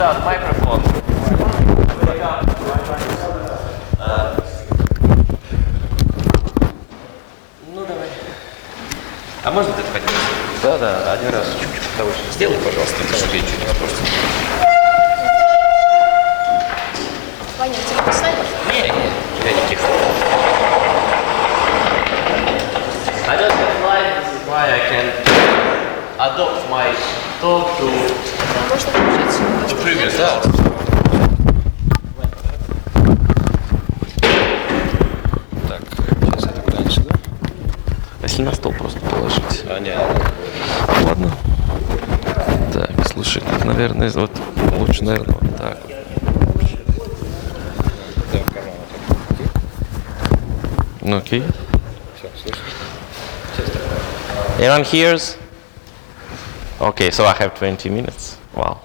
without microphone. Ну давай. А можно ты подняться? Да, один раз чуть-чуть повыше. Сделай, пожалуйста, чтобы я чуть не просто. Ваня, телефон снайпер? Не, я никаких. I don't have light, this is why I can adopt my talk to Можно включить? previous out. Так, сейчас это куда-нибудь сюда. Если на стол просто положить. А, нет. Ладно. Так, слушай, как, наверное, вот лучше, наверное, вот так. Да, в карман. Окей. Ну, окей. Все, слышно? Anyone hears? Okay, so I have 20 minutes. Wow.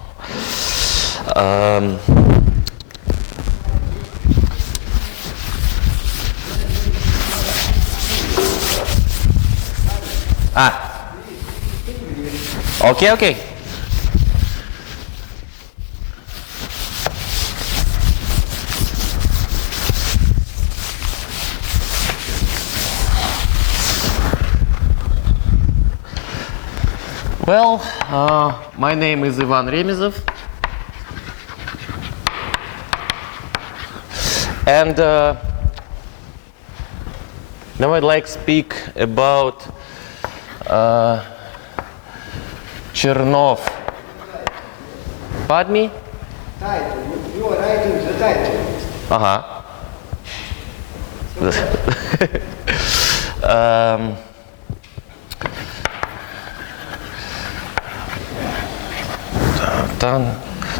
Okay. Well, my name is Ivan Ремизов, and now I'd like to speak about Chernov. Pardon me? Title. You are writing the title.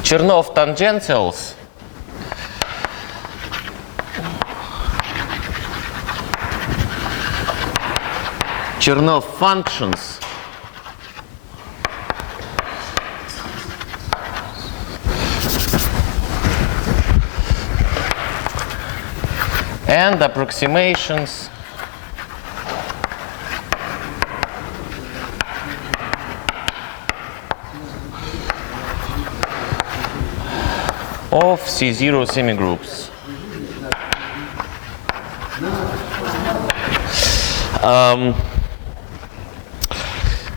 Chernov tangentials. Chernov functions. And approximations of C0 semigroups.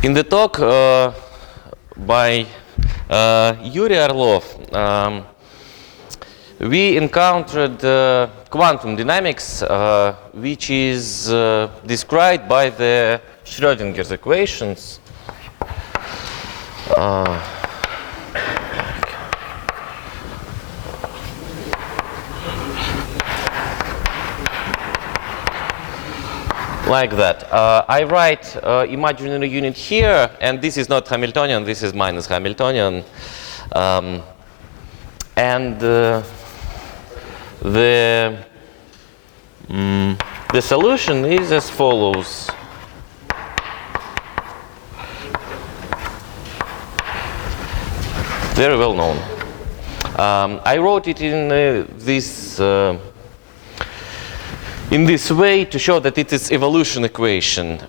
In the talk by Yuri Orlov, we encountered quantum dynamics, which is described by the Schrödinger's equations. Like that. I write imaginary unit here, and this is not Hamiltonian, this is minus Hamiltonian. And the solution is as follows. Very well known. I wrote it in this way to show that it is evolution equation,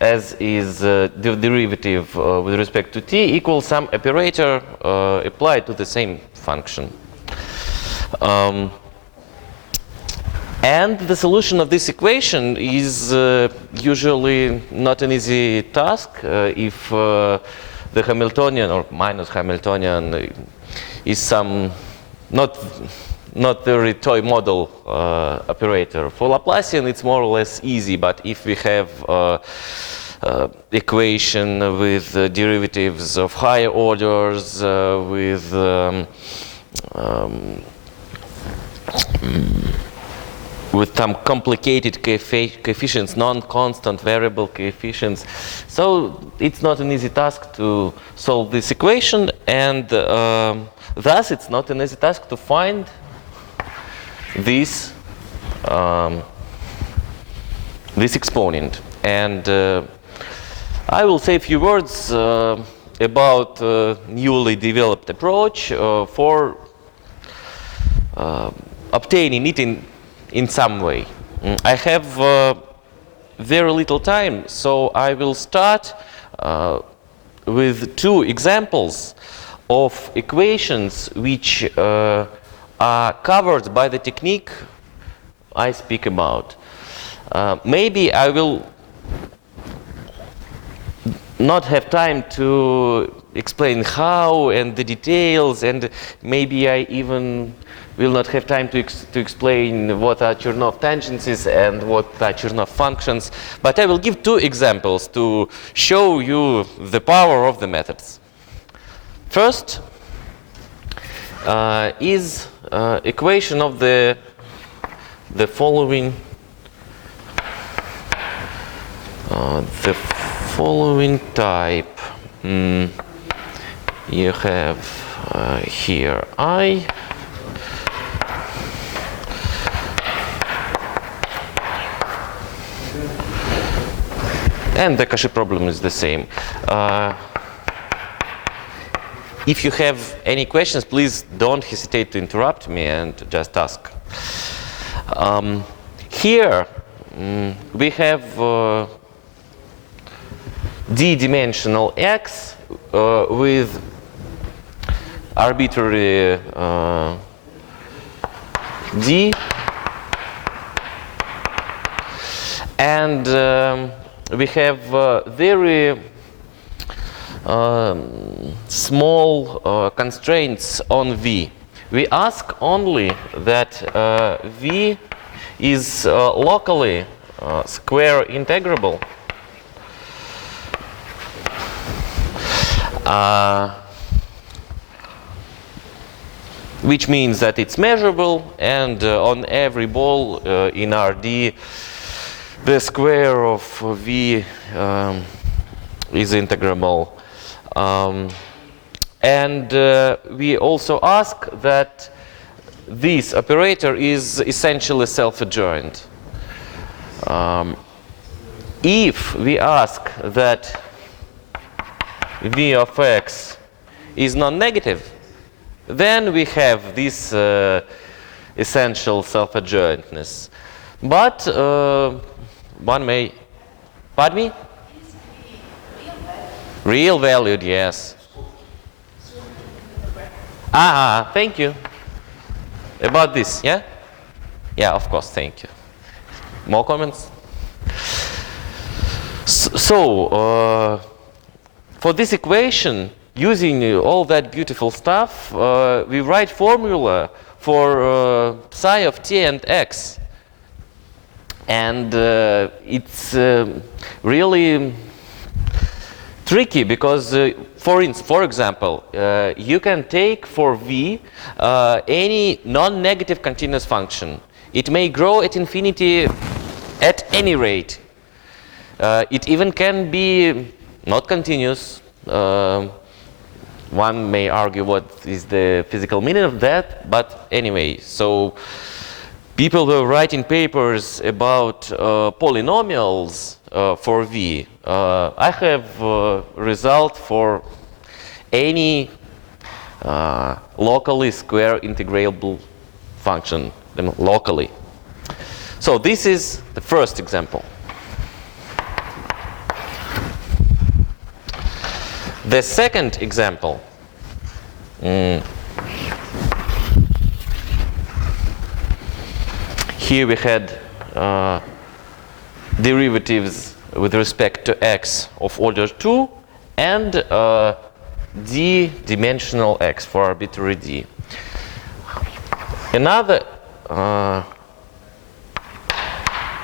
as is the derivative with respect to t equals some operator applied to the same function. And the solution of this equation is usually not an easy task if the Hamiltonian or minus Hamiltonian is some not very toy model operator. For Laplacian, it's more or less easy, but if we have equation with derivatives of higher orders, with some complicated coefficients, non-constant variable coefficients. So it's not an easy task to solve this equation, and thus it's not an easy task to find this exponent. And I will say a few words about newly developed approach for obtaining it in some way. I have very little time, so I will start with two examples of equations which are covered by the technique I speak about. Maybe I will not have time to explain how and the details, and maybe I even will not have time to explain what are Chernoff tangencies and what are Chernoff functions, but I will give two examples to show you the power of the methods. First is equation of the following type. You have here I, and the Cauchy problem is the same. If you have any questions, please don't hesitate to interrupt me and just ask. Here we have d-dimensional x with arbitrary d, and we have very small constraints on v. We ask only that v is locally square integrable. Which means that it's measurable, and on every ball in RD, the square of v is integrable. And we also ask that this operator is essentially self-adjoint. If we ask that v of x is non-negative, then we have this essential self-adjointness. But one may, pardon me? Real valued, yes. Thank you. About this, yeah? Yeah, of course, thank you. More comments? So for this equation, using all that beautiful stuff, we write formula for psi of t and x. And it's really tricky because, for example, you can take for v any non-negative continuous function. It may grow at infinity at any rate. It even can be not continuous. One may argue what is the physical meaning of that, but anyway, so people were writing papers about polynomials for v. I have a result for any locally square integrable function, locally. So this is the first example. The second example, here we had derivatives with respect to x of order 2 and d-dimensional x for arbitrary d. Another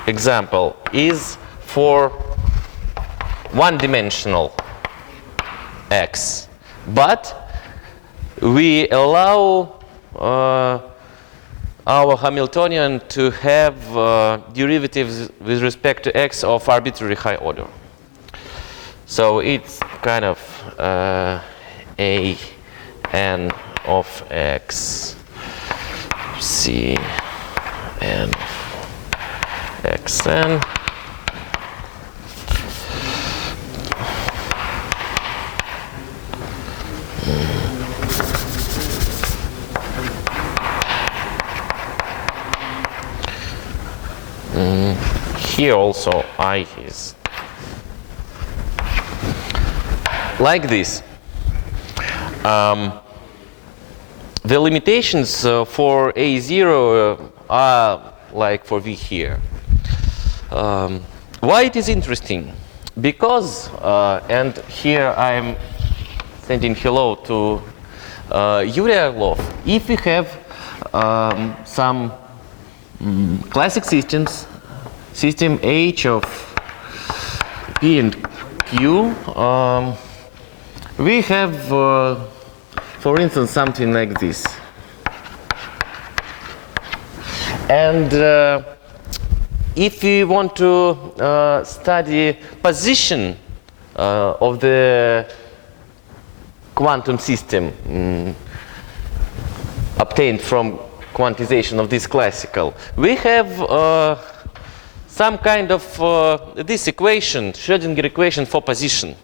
example is for one-dimensional x, but we allow our Hamiltonian to have derivatives with respect to x of arbitrary high order. So it's kind of a n of x, c n x n. Here also I is like this. The limitations for A0 are like for V here. Why it is interesting? Because, and here I'm sending hello to Yuri Orlov. If we have some classic systems, system H of P and Q, we have, for instance, something like this. And if we want to study position of the quantum system obtained from quantization of this classical, we have some kind of this equation, Schrödinger equation for position.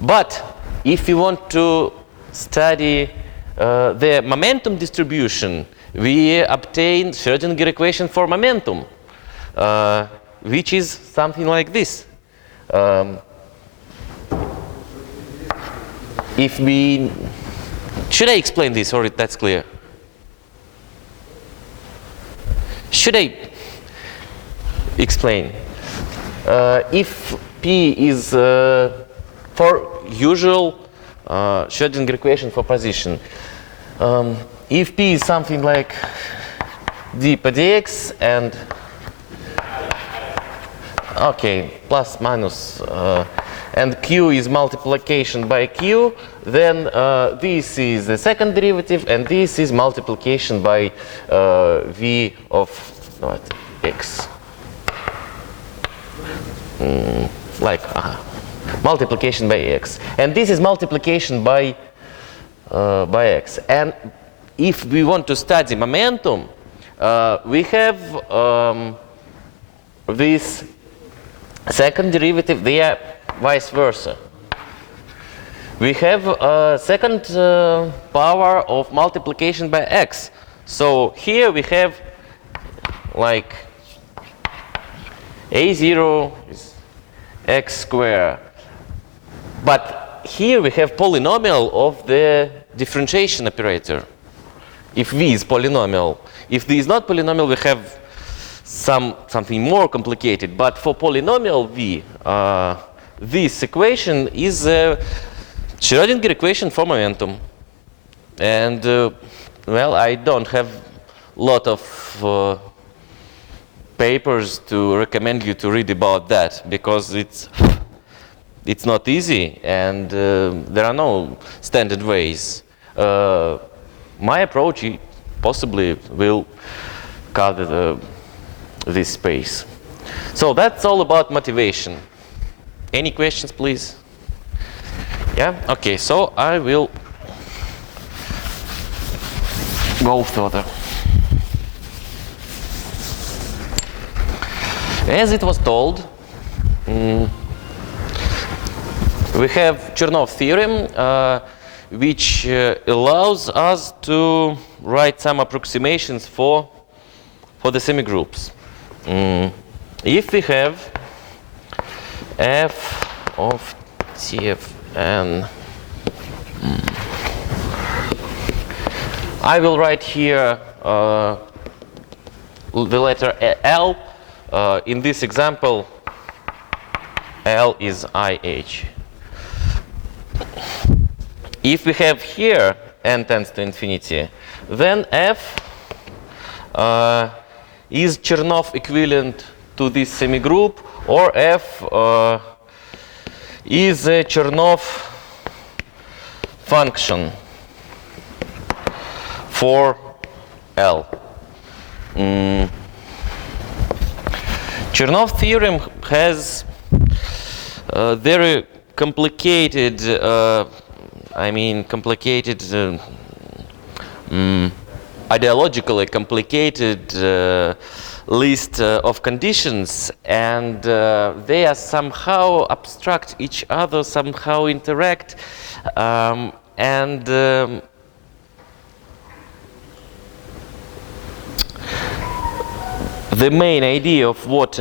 But if we want to study the momentum distribution, we obtain Schrödinger equation for momentum, which is something like this. If we, should I explain this or that's clear? Should I explain? If P is for usual Schrödinger equation for position, if P is something like d per dx and okay, plus minus, and Q is multiplication by Q, then this is the second derivative and this is multiplication by V of what, x. Multiplication by x. And this is multiplication by x. And if we want to study momentum, we have this second derivative, they are vice versa. We have a second power of multiplication by x. So here we have like A0 is x squared. But here we have polynomial of the differentiation operator. If V is polynomial. If V is not polynomial, we have something more complicated. But for polynomial V, this equation is a Schrödinger equation for momentum. And well, I don't have a lot of papers to recommend you to read about that because it's not easy and there are no standard ways. My approach possibly will cover this space. So that's all about motivation. Any questions, please? Yeah? Okay, so I will go further. As it was told, we have Chernoff theorem, which allows us to write some approximations for the semigroups. If we have f of Tfn, I will write here the letter L. In this example, L is IH. If we have here n tends to infinity, then F is Chernoff equivalent to this semigroup, or F is a Chernoff function for L. Chernoff theorem has very complicated, ideologically complicated list of conditions, and they are somehow abstract each other, somehow interact, and the main idea of what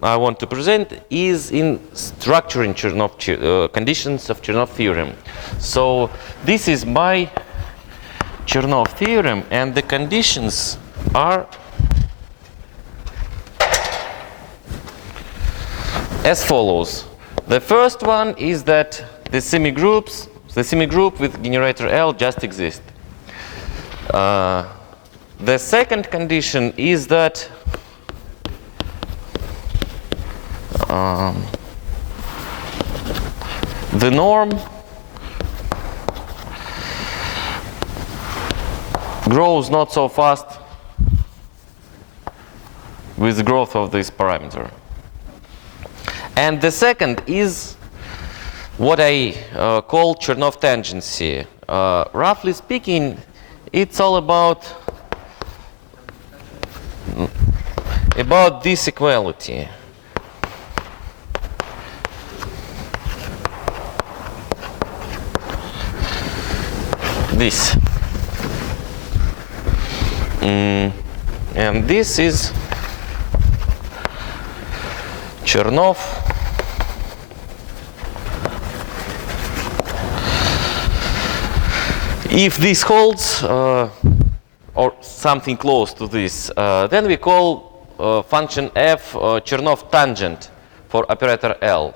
I want to present is in structuring conditions of Chernoff theorem. So this is my Chernoff theorem, and the conditions are as follows. The first one is that the semigroup with generator L just exists. The second condition is that the norm grows not so fast with the growth of this parameter. And the second is what I call Chernoff tangency. Roughly speaking, it's all about this equality. This. And this is Chernoff if this holds or something close to this, then we call function f Chernoff tangent for operator L.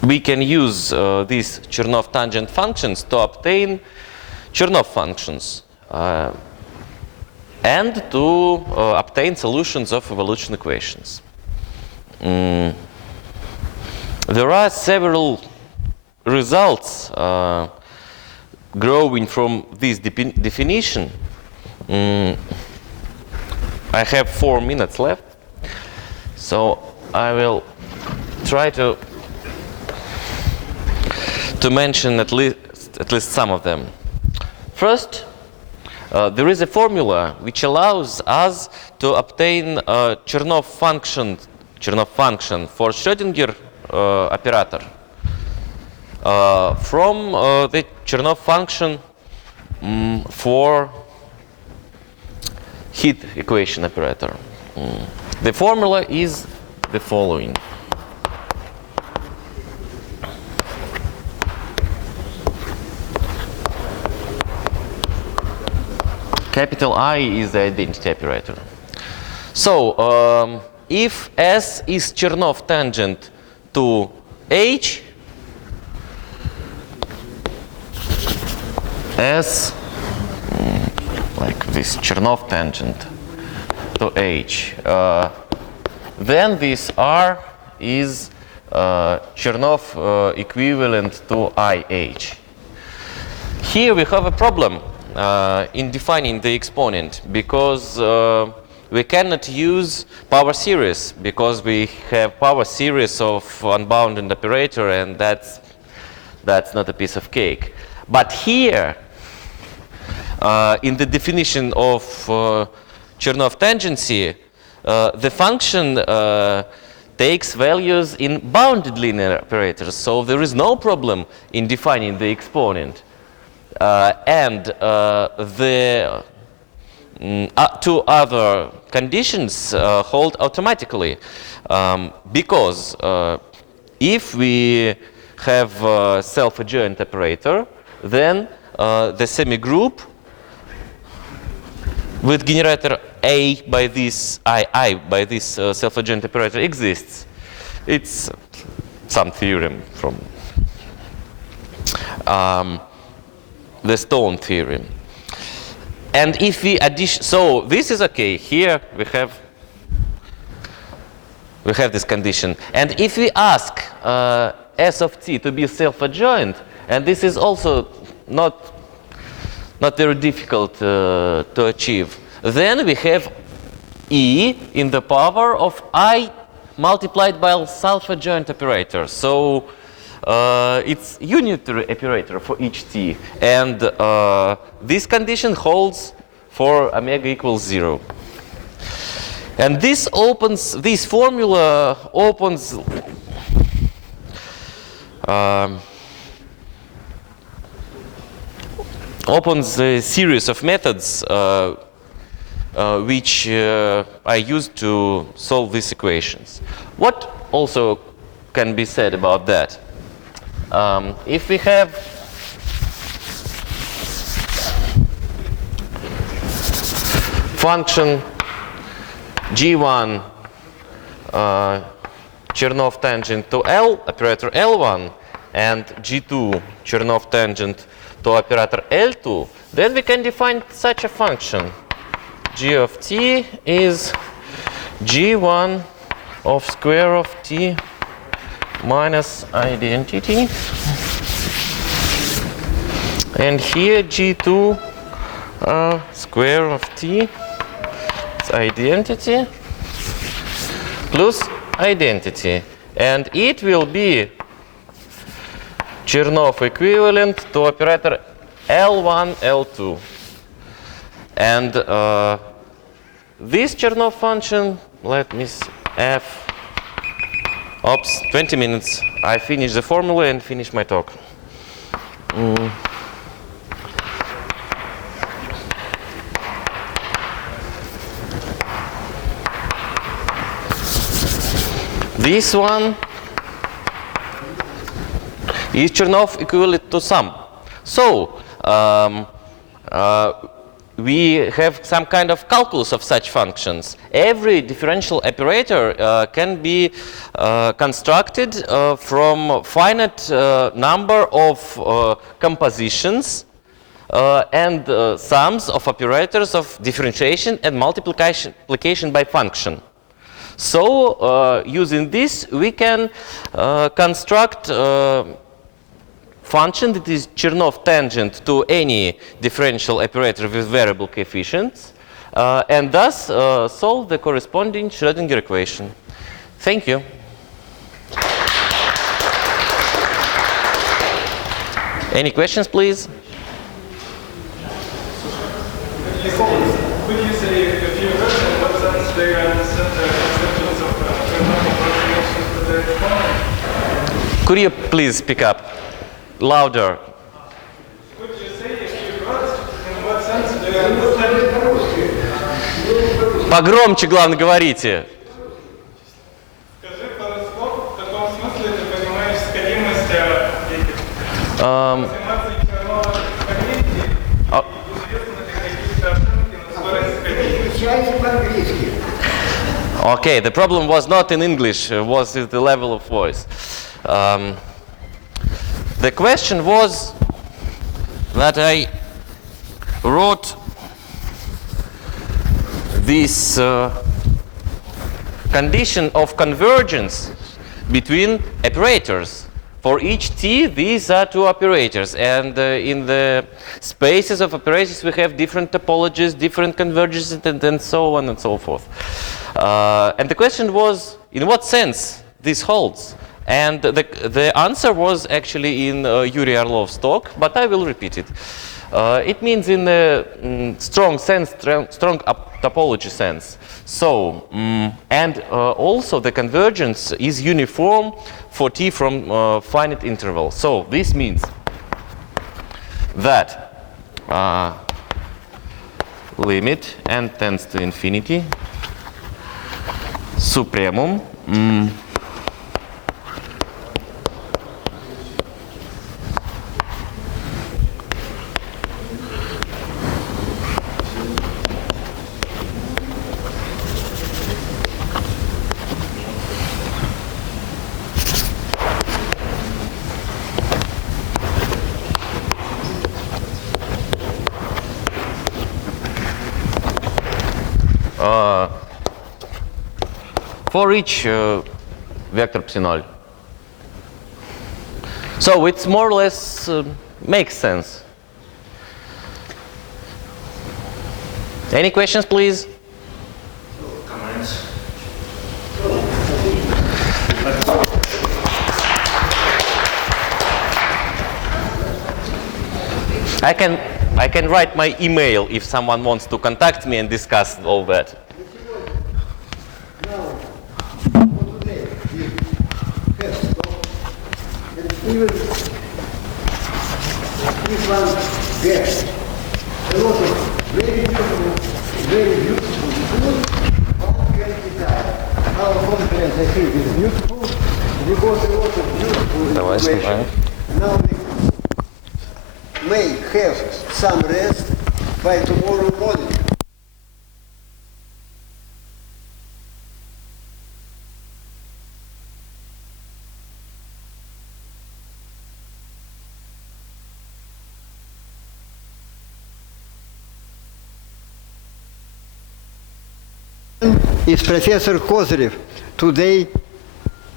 We can use these Chernoff tangent functions to obtain Chernoff functions and to obtain solutions of evolution equations. There are several results growing from this definition. I have 4 minutes left, so I will try to mention at least some of them. First, there is a formula which allows us to obtain a Chernoff function for Schrödinger operator from the Chernoff function for heat equation operator. The formula is the following. Capital I is the identity operator. So if S is Chernoff tangent to H, S like this Chernoff tangent to H, then this R is Chernoff equivalent to IH. Here we have a problem in defining the exponent, because we cannot use power series, because we have power series of unbounded operator, and that's not a piece of cake. But here, in the definition of Chernoff tangency, the function takes values in bounded linear operators, so there is no problem in defining the exponent. And the two other conditions hold automatically, because if we have a self-adjoint operator, then the semigroup with generator A by this I by this self-adjoint operator exists. It's some theorem from the Stone theorem. And if we so this is okay. Here we have this condition. And if we ask S of t to be self-adjoint, and this is also not very difficult to achieve, then we have E in the power of I multiplied by self-adjoint operator. So it's unitary operator for each t, and this condition holds for omega equals 0. And this formula opens opens a series of methods which I used to solve these equations. What also can be said about that? If we have function g1 Chernoff tangent to L, operator L1, and g2 Chernoff tangent to operator L2, then we can define such a function. G of t is g1 of square of t minus identity. And here g2 square of t is identity plus identity. And it will be Chernoff equivalent to operator L1, L2. And this Chernoff function, let me see, f, oops, 20 minutes. I finish the formula and finish my talk. This one is Chernoff equivalent to sum. So we have some kind of calculus of such functions. Every differential operator can be constructed from finite number of compositions and sums of operators of differentiation and multiplication by function. So using this, we can construct function that is Chernoff tangent to any differential operator with variable coefficients, and thus solve the corresponding Schrödinger equation. Thank you. Any questions, please? Could you say a few words in what sense they understand the conceptions of Chernoff approximations to the exponent? Could you please speak up louder? Could you say a few words in what sense they understand? Погромче, главное, говорите. Скажи пару слов, в каком смысле ты понимаешь скоростность этих аппроксимаций Чернова скорости и известны ли какие-то оценки на скорость скорости? Okay, the problem was not in English, it was at the level of voice. The question was that I wrote this condition of convergence between operators. For each t, these are two operators, and in the spaces of operators we have different topologies, different convergences, and so on and so forth. And the question was, in what sense this holds? And the answer was actually in Yuri Orlov's talk, but I will repeat it. It means in a strong sense, strong topology sense. So, and also the convergence is uniform for t from finite interval. So this means that limit n tends to infinity, supremum, for each vector psi0. So it's more or less makes sense. Any questions, please? Comments? I can write my email if someone wants to contact me and discuss all that. Even if one gets our conference, I think, is beautiful. We got a lot of beautiful Давай, information. снимаем. Now we may have some rest by tomorrow morning. Is Professor Kozyrev, today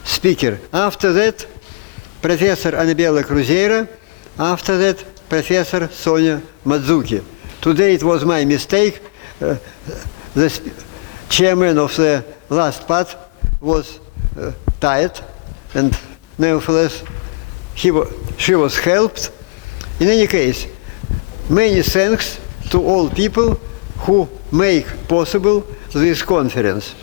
speaker. After that, Professor Annabella Cruzeiro. After that, Professor Sonia Madzuki. Today it was my mistake. The chairman of the last part was tired, and nevertheless she was helped. In any case, many thanks to all people who make possible this conference.